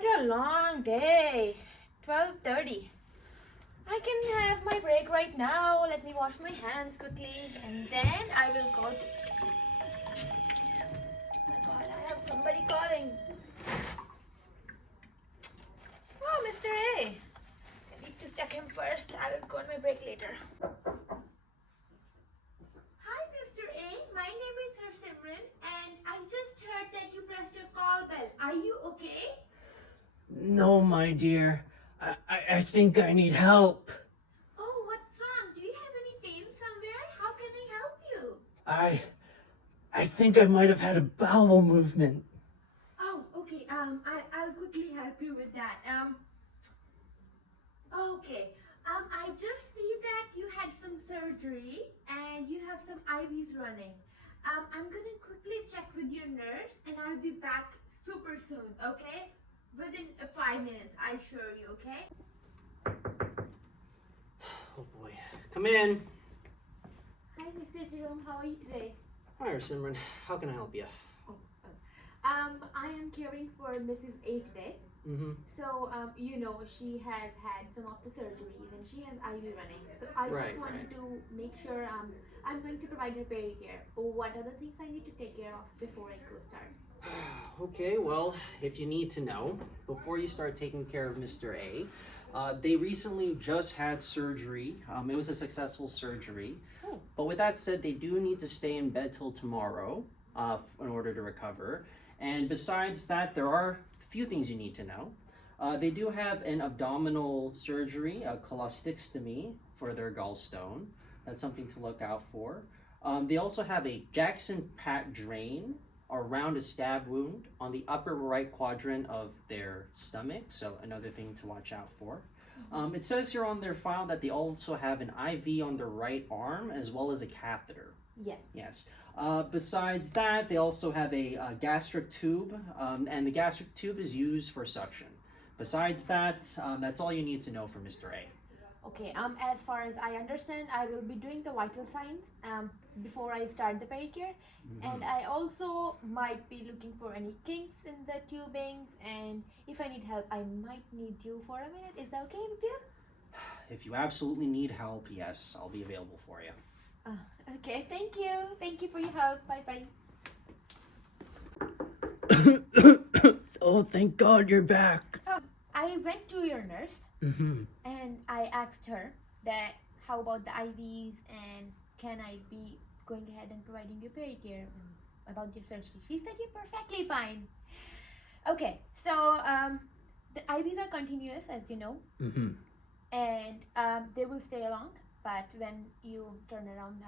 What a long day. 12:30. I can have my break right now. Let me wash my hands quickly and then I will go to... Oh my god, I have somebody calling. Oh, Mr. A. I need to check him first. I will go on my break later. Hi, Mr. A. My name is Simran and I just heard that you pressed your call bell. Are you okay? No, my dear. I think I need help. Oh, what's wrong? Do you have any pain somewhere? How can I help you? I think I might have had a bowel movement. Oh, okay. I'll quickly help you with that. Okay. I just see that you had some surgery and you have some IVs running. I'm gonna quickly check with your nurse and I'll be back super soon, okay? Within 5 minutes, I assure you, okay? Oh boy. Come in. Hi, Mr. Jerome. How are you today? Hi, Simran. How can I help you? I am caring for Mrs. A today. Mm-hmm. So, she has had some of the surgeries and she has IV running. So I just wanted to make sure I'm going to provide her Peri Care. What are the things I need to take care of before I go start? Okay, well, if you need to know, before you start taking care of Mr. A, they recently just had surgery. It was a successful surgery. Oh. But with that said, they do need to stay in bed till tomorrow in order to recover. And besides that, there are a few things you need to know. They do have an abdominal surgery, a colostectomy for their gallstone. That's something to look out for. They also have a Jackson Pratt drain around a stab wound on the upper right quadrant of their stomach, so another thing to watch out for. It says here on their file that they also have an IV on their right arm as well as a catheter. Yes. Yes. Besides that, they also have a gastric tube, and the gastric tube is used for suction. Besides that, that's all you need to know for Mr. A. Okay, as far as I understand, I will be doing the vital signs before I start the Peri Care. And I also might be looking for any kinks in the tubings, and if I need help, I might need you for a minute. Is that okay with you? If you absolutely need help, yes, I'll be available for you. Okay, thank you. Thank you for your help. Bye-bye. Oh, thank God you're back. I went to your nurse and I asked her that how about the IVs and can I be going ahead and providing you Peri Care about your surgery. She said you're perfectly fine. Okay, so the IVs are continuous, as you know, and they will stay along. But when you turn around,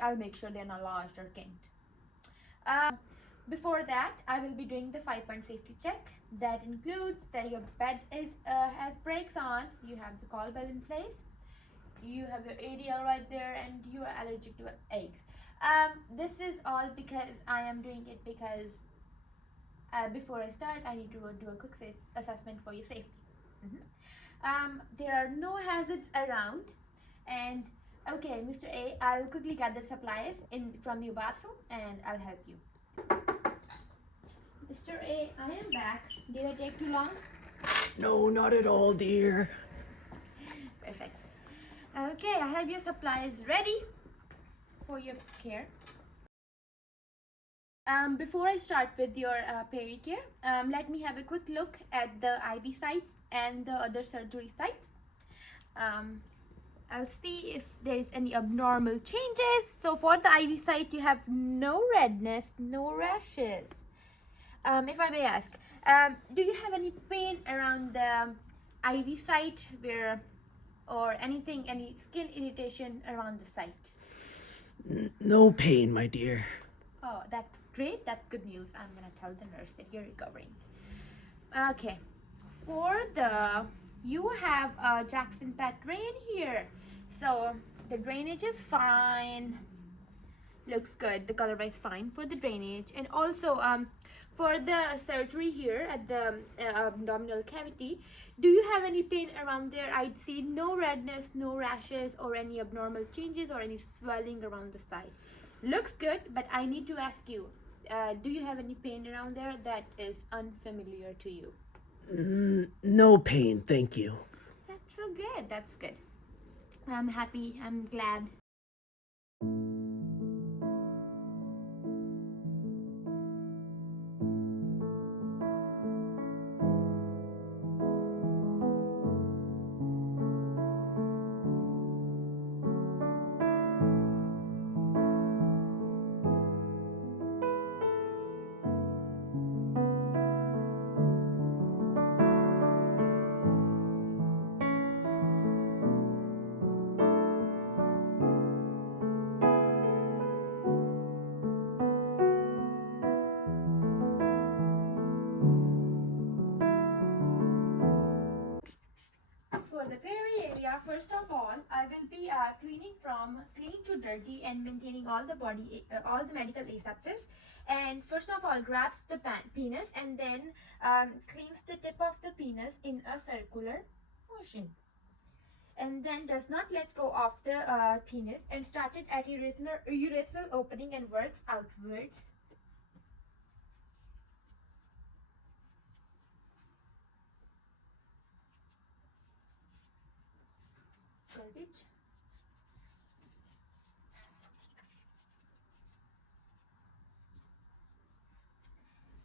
I'll make sure they're not lodged or kinked. Before that, I will be doing the 5-point safety check. That includes that your bed has brakes on, you have the call bell in place, you have your ADL right there, and you are allergic to eggs. This is all because I am doing it because before I start, I need to do a quick assessment for your safety. There are no hazards around. And okay, Mr. A, I'll quickly gather supplies from your bathroom and I'll help you. Mr. A, I am back. Did I take too long? No, not at all, dear. Perfect. Okay, I have your supplies ready for your care. Before I start with your Peri Care, let me have a quick look at the IV sites and the other surgery sites. I'll see if there's any abnormal changes. So for the IV site, you have no redness, no rashes. If I may ask, do you have any pain around the IV site or anything, any skin irritation around the site? No pain, my dear. Oh, that's great. That's good news. I'm gonna tell the nurse that you're recovering. Okay, you have a Jackson Pratt drain here. So the drainage is fine. Looks good. The color is fine for the drainage. And also for the surgery here at the abdominal cavity, do you have any pain around there? I'd see no redness, no rashes, or any abnormal changes or any swelling around the side. Looks good, but I need to ask you, do you have any pain around there that is unfamiliar to you? No pain, thank you. That's so good. That's good. I'm happy. I'm glad. For the Peri area, first of all, I will be cleaning from clean to dirty and maintaining all the all the medical asepsis. And first of all, grabs the penis and then cleans the tip of the penis in a circular motion. And then does not let go of the penis and started at urethral opening and works outwards. Garbage.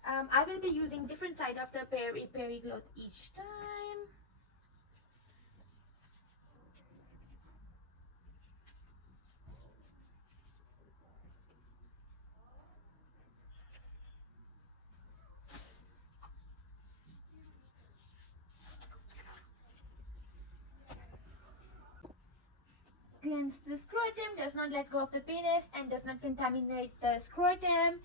I will be using different side of the peri cloth each time. Cleanse the scrotum, does not let go of the penis and does not contaminate the scrotum.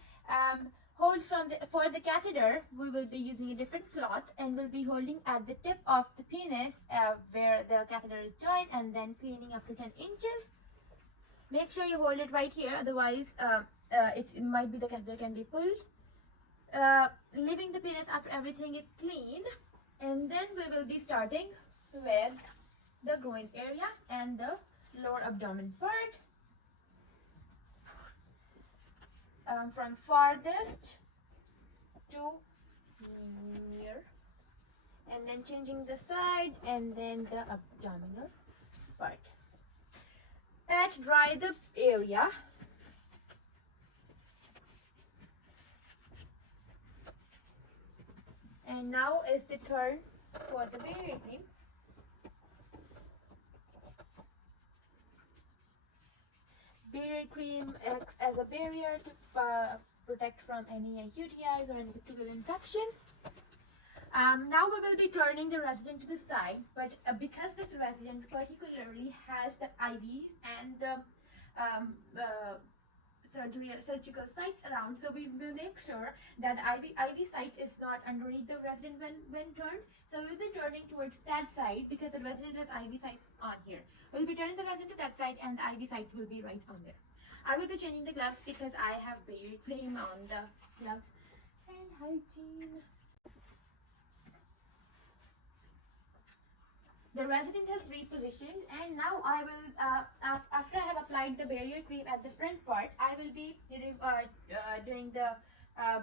Hold for the catheter, we will be using a different cloth and will be holding at the tip of the penis where the catheter is joined and then cleaning up to 10 inches. Make sure you hold it right here, otherwise it might be the catheter can be pulled. Leaving the penis after everything is clean, and then we will be starting with the groin area and the lower abdomen part. From farthest to near, and then changing the side and then the abdominal part. Pat dry the area. And now is the turn for the barrier cream. Barrier cream acts as a barrier to protect from any UTIs or any bacterial infection. Now we will be turning the resident to the side, but because this resident particularly has the IVs and the surgical sites around, so we will make sure that the IV site is not underneath the resident when turned. So we'll be turning towards that side because the resident has IV sites on here. We'll be turning the resident to that side and the IV site will be right on there. I will be changing the gloves because I have barrier cream on the gloves. And hygiene. The resident has repositioned, and now I will, after I have applied the barrier cream at the front part, I will be doing the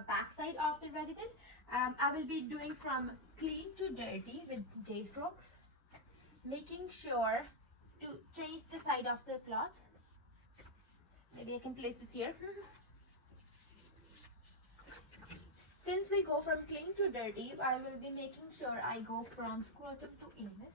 back side of the resident. I will be doing from clean to dirty with J strokes, making sure to change the side of the cloth. Maybe I can place this here. Since we go from clean to dirty, I will be making sure I go from scrotum to anus.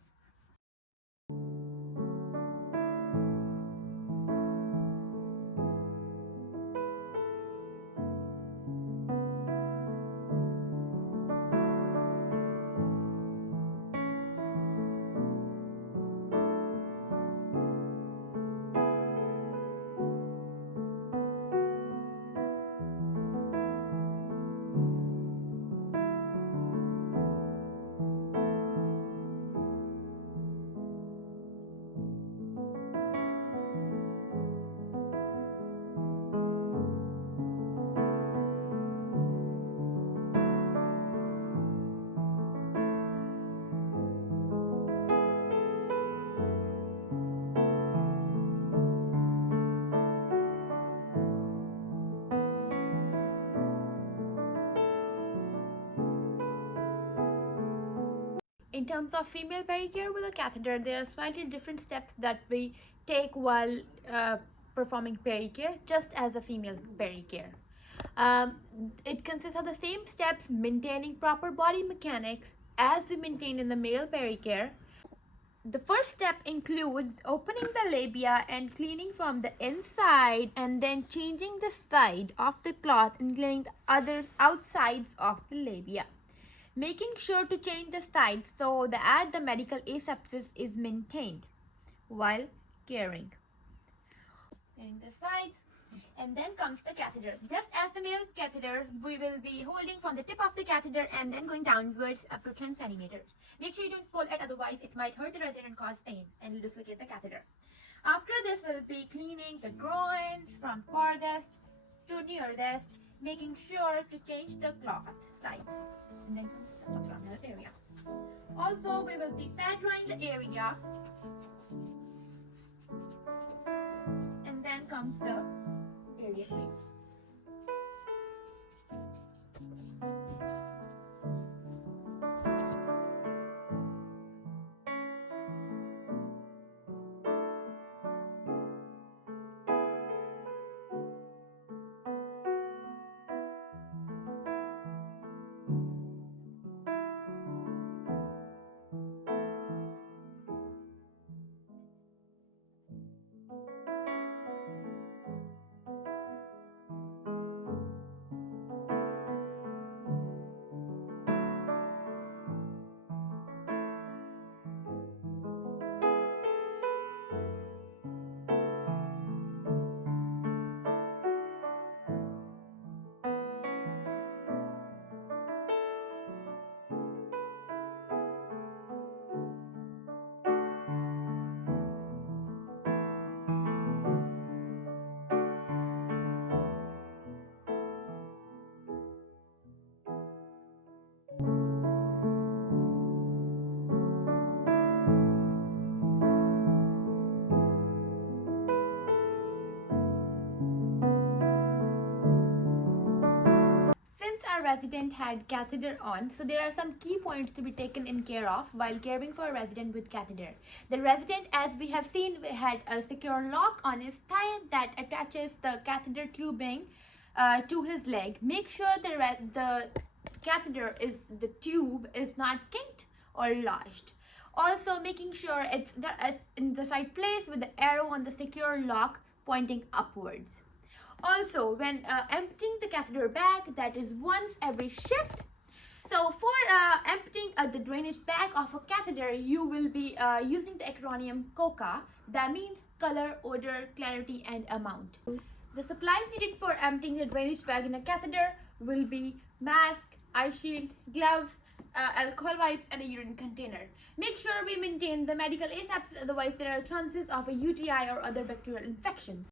In terms of female pericare with a catheter, there are slightly different steps that we take while performing pericare, just as a female pericare. It consists of the same steps, maintaining proper body mechanics as we maintain in the male pericare. The first step includes opening the labia and cleaning from the inside, and then changing the side of the cloth and cleaning the other outsides of the labia. Making sure to change the sides so that the medical asepsis is maintained while caring. Cleaning the sides. And then comes the catheter. Just as the male catheter, we will be holding from the tip of the catheter and then going downwards up to 10 centimeters. Make sure you don't pull it, otherwise it might hurt the resident and cause pain and dislocate the catheter. After this, we'll be cleaning the groins from farthest to nearest, making sure to change the cloth sides. And then comes the abdominal area. Also, we will be pad drying the area. And then comes the area clean. Resident had catheter on, so there are some key points to be taken in care of while caring for a resident with catheter. The resident, as we have seen, had a secure lock on his thigh that attaches the catheter tubing to his leg. Make sure the catheter the tube is not kinked or lodged. Also, making sure it's in the right place with the arrow on the secure lock pointing upwards. Also, when emptying the catheter bag, that is once every shift. So for emptying the drainage bag of a catheter, you will be using the acronym COCA. That means color, odor, clarity, and amount. The supplies needed for emptying the drainage bag in a catheter will be mask, eye shield, gloves, alcohol wipes, and a urine container. Make sure we maintain the medical asepsis, otherwise there are chances of a UTI or other bacterial infections.